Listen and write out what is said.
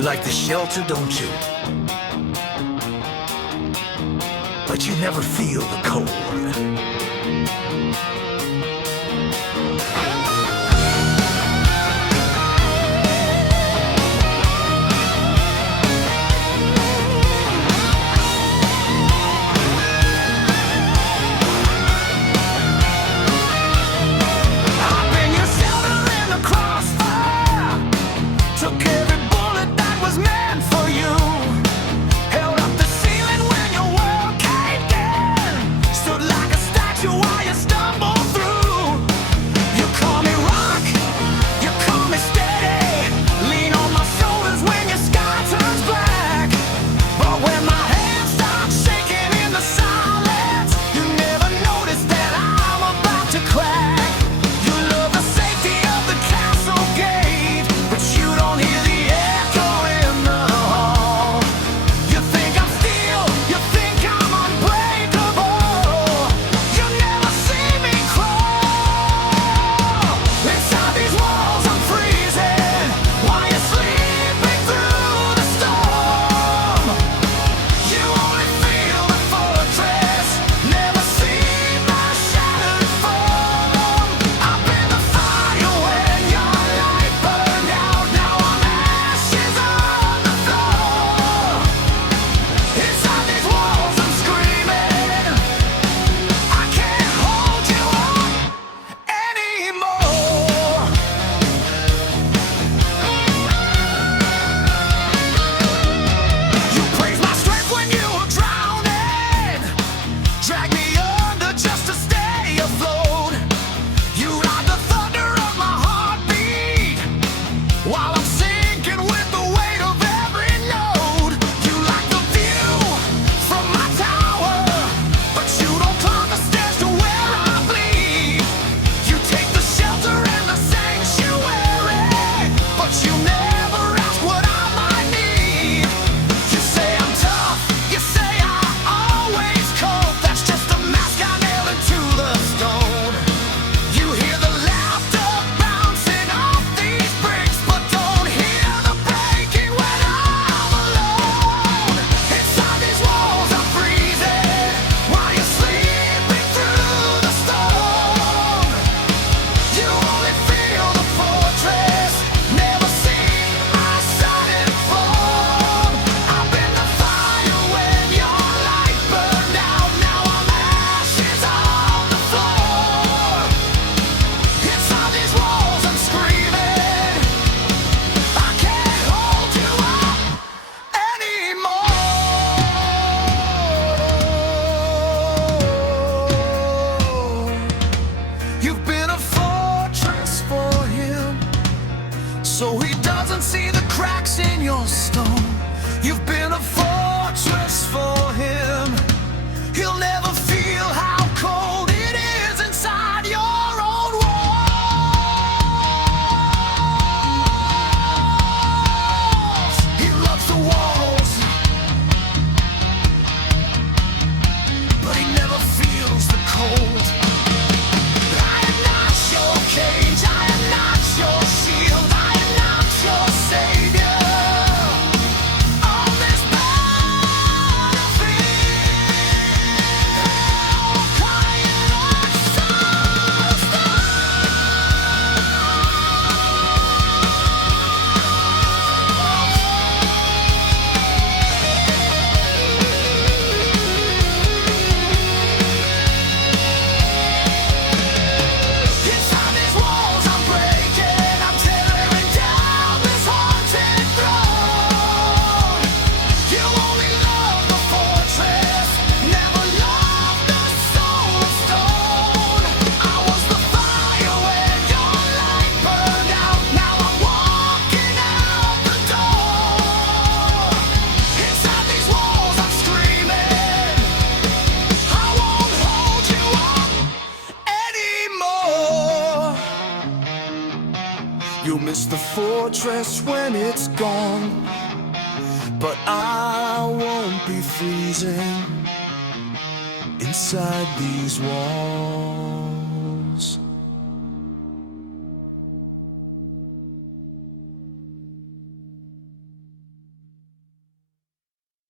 You like the shelter, don't you? But you never feel the cold. So he doesn't see the cracks in your stone. You've been a fortress for him. He'll never feel how cold it is inside your own walls. He loves the walls, but he never feels the cold. I am not your cage, I am not your shield, I am not your savior. On this battlefield, crying out, inside these walls I'm breaking, I'm tearing down this haunted throne. You only love the fortress, never loved the soul of stone. I was the fire when your light burned out. Now I'm walking out the door. Inside these walls I'm screaming, I won't hold you up anymore. You miss the fortress when it's gone, but I won't be freezing inside these walls.